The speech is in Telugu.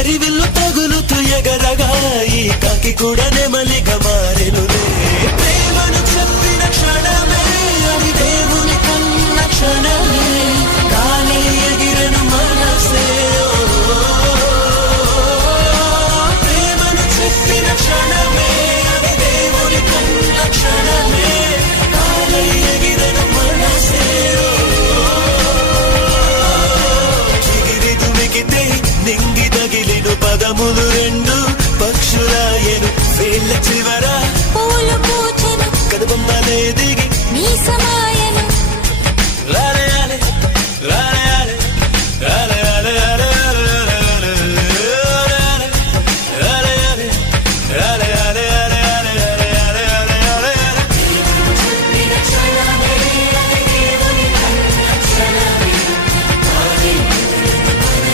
హరివిల్లు తగులుతూ ఎగరగా ఈ కాకి కూడా నెమలిగా మారెనులే. ప్రేమను చెప్పిన క్షణమే అది దేవుని కన్న క్షణమే, కానీ ఎగిరను మనసే. ప్రేమను చెప్పిన క్షణమే అది దేవుని కన్న క్షణమే, కానీ ఎగిరను మనసే. నింగి తగిలిను పదములు రెండు పక్షులాయను వేళ్ళ చివ